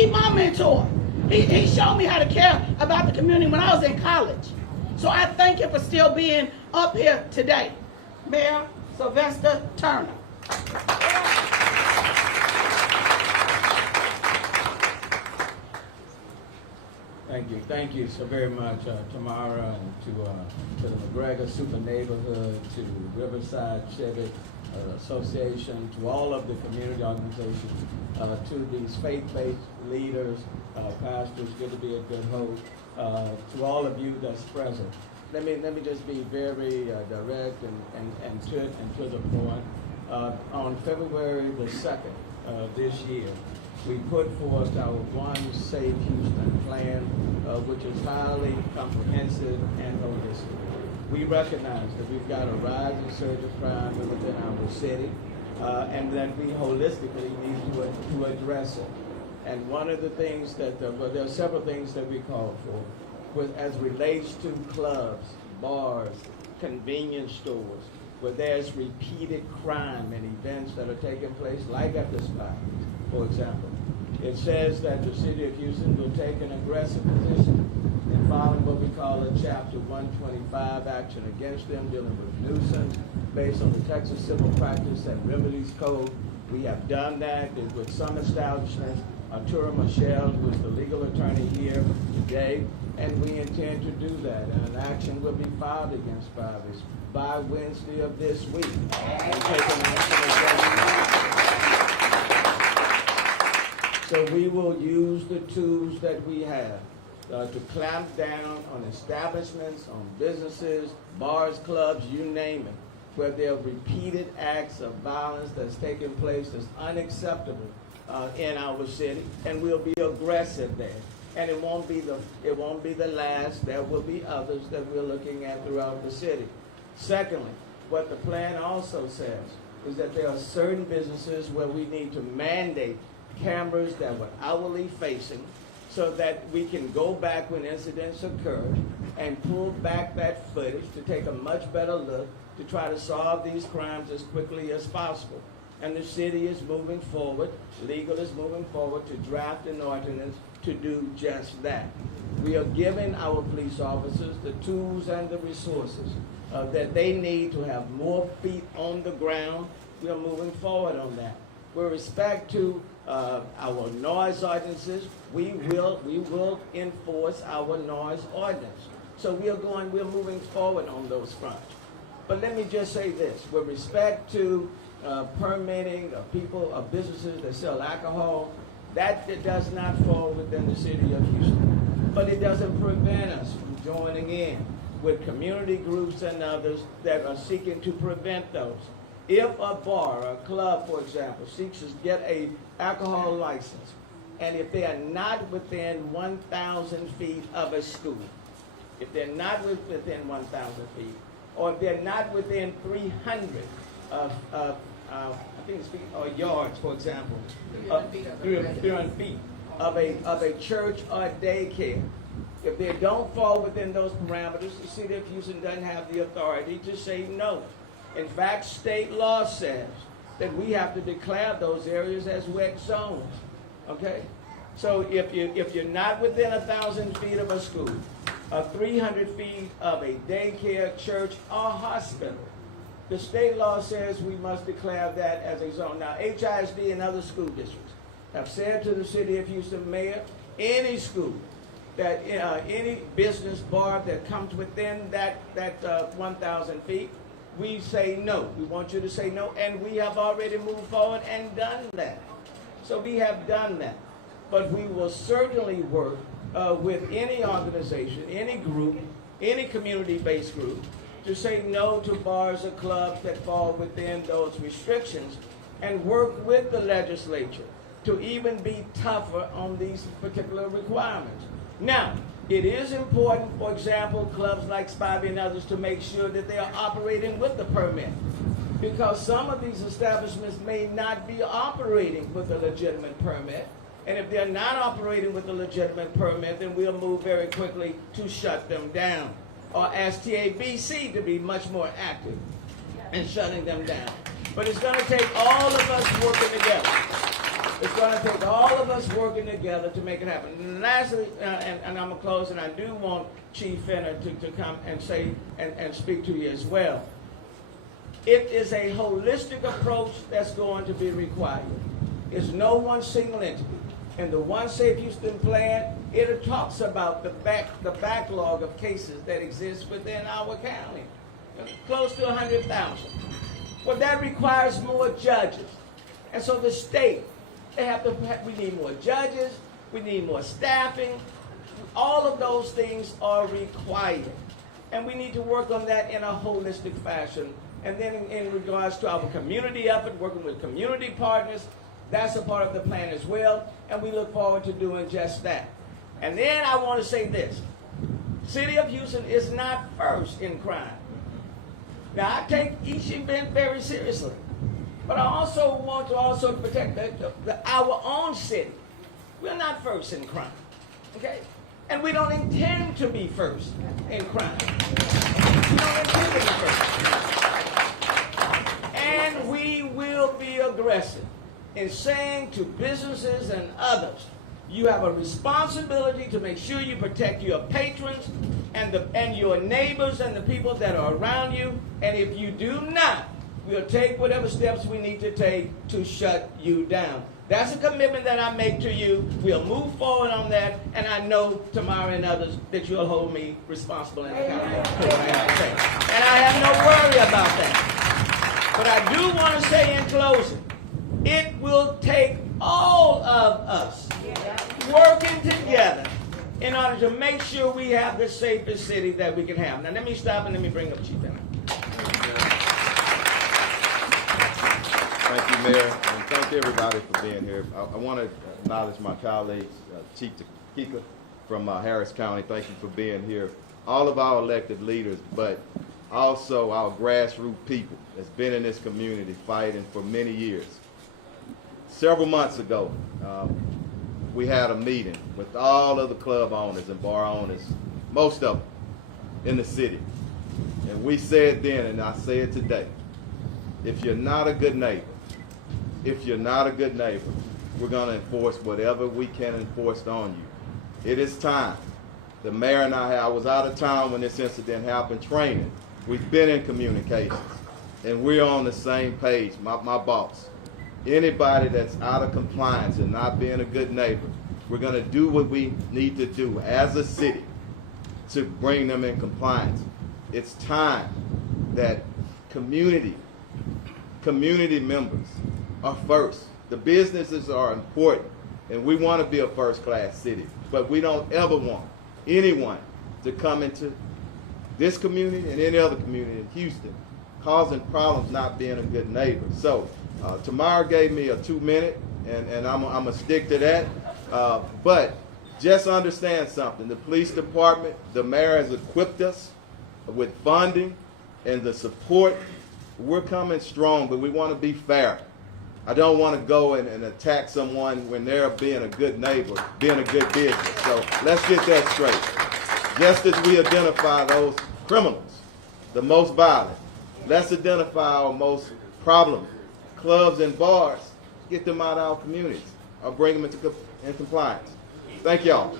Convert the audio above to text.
He's my mentor. He showed me how to care about the community when I was in college. So I thank you for still being up here today. Mayor Sylvester Turner. Thank you so very much, Tamara, and to the McGregor Super Neighborhood, to Riverside Civic Association, to all of the community organizations, to these faith-based leaders, pastors, good to be a good host, to all of you that's present. Let me just be very direct and to the point. On February the 2nd of this year, we put forth our One Safe Houston plan, which is highly comprehensive and holistic. We recognize that we've got a rising surge of crime within our city, and that we holistically need to address it. And one of the things that, well, there are several things that we call for, as relates to clubs, bars, convenience stores, where there's repeated crime and events that are taking place, like at the spot, for example. It says that the city of Houston will take an aggressive position in filing what we call a Chapter 125 action against them, dealing with nuisance based on the Texas Civil Practice and Remedies Code. We have done that with some establishments. Arturo Michelle, who is the legal attorney here today, and we intend to do that. And an action will be filed against Fabius by Wednesday of this week. And take an action against So we will use the tools that we have to clamp down on establishments, on businesses, bars, clubs, you name it, where there are repeated acts of violence that's taking place that's unacceptable in our city, and we'll be aggressive there. And it won't be the last. There will be others that we're looking at throughout the city. Secondly, what the plan also says is that there are certain businesses where we need to mandate cameras that were hourly facing, so that we can go back when incidents occur and pull back that footage to take a much better look to try to solve these crimes as quickly as possible. And the city is moving forward, legal is moving forward to draft an ordinance to do just that. We are giving our police officers the tools and the resources that they need to have more feet on the ground. We are moving forward on that. With respect to our noise ordinances, we will enforce our noise ordinance. So we're moving forward on those fronts. But let me just say this, with respect to permitting people or businesses that sell alcohol, that does not fall within the city of Houston. But it doesn't prevent us from joining in with community groups and others that are seeking to prevent those. If a bar or a club, for example, seeks to get an alcohol license, and if they are not within 1,000 feet of a school, if they're not within 1,000 feet, or if they're not within 300 I think it's feet or yards, for example, 300 feet of a church or daycare. If they don't fall within those parameters, the city of Houston doesn't have the authority to say no. In fact, state law says that we have to declare those areas as wet zones. Okay? So if you're not within 1,000 feet of a school, 300 feet of a daycare, church, or hospital, the state law says we must declare that as a zone. Now, HISD and other school districts have said to the city of Houston, Mayor, any school, that any business bar that comes within that 1,000 feet, we say no. We want you to say no, and we have already moved forward and done that. So we have done that. But we will certainly work with any organization, any group, any community-based group, to say no to bars or clubs that fall within those restrictions, and work with the legislature to even be tougher on these particular requirements. Now, it is important, for example, clubs like Spivey and others, to make sure that they are operating with the permit, because some of these establishments may not be operating with a legitimate permit. And if they're not operating with a legitimate permit, then we'll move very quickly to shut them down, or ask TABC to be much more active in shutting them down. But it's going to take all of us working together. It's going to take all of us working together to make it happen. And lastly, and I'm going to close, and I do want Chief Fenner to come and say and speak to you as well. It is a holistic approach that's going to be required. It's no one single entity. In the One Safe Houston plan, it talks about the backlog of cases that exist within our county, close to 100,000. Well, that requires more judges. And so the state, we need more judges, we need more staffing. All of those things are required. And we need to work on that in a holistic fashion. And then in regards to our community effort, working with community partners, that's a part of the plan as well. And we look forward to doing just that. And then I want to say this. City of Houston is not first in crime. Now, I take each event very seriously. But I also want to protect our own city. We're not first in crime, okay? And we don't intend to be first in crime. We don't intend to be first. And we will be aggressive in saying to businesses and others, you have a responsibility to make sure you protect your patrons and your neighbors and the people that are around you. And if you do not, we'll take whatever steps we need to take to shut you down. That's a commitment that I make to you. We'll move forward on that, and I know Tamara and others that you'll hold me responsible and accountable for what I have to say. And I have no worry about that. But I do want to say in closing, it will take all of us working together in order to make sure we have the safest city that we can have. Now let me stop and let me bring up Chief Fenner. Thank you, Mayor, and thank everybody for being here. I want to acknowledge my colleagues, Chief Takika from Harris County. Thank you for being here. All of our elected leaders, but also our grassroots people that's been in this community fighting for many years. Several months ago, we had a meeting with all of the club owners and bar owners, most of them in the city. And we said then, and I say it today, if you're not a good neighbor, we're going to enforce whatever we can enforce on you. It is time. The mayor and I was out of town when this incident happened training. We've been in communications, and we're on the same page, my boss. Anybody that's out of compliance and not being a good neighbor, we're going to do what we need to do as a city to bring them in compliance. It's time that community members are first. The businesses are important, and we want to be a first-class city, but we don't ever want anyone to come into this community and any other community in Houston causing problems, not being a good neighbor. So Tamara gave me a 2-minute, and I'm going to stick to that. But just understand something. The police department, the mayor has equipped us with funding and the support. We're coming strong, but we want to be fair. I don't want to go and attack someone when they're being a good neighbor, being a good business. So let's get that straight. Just as we identify those criminals, the most violent, let's identify our most problem clubs and bars, get them out of our communities, or bring them into compliance. Thank y'all.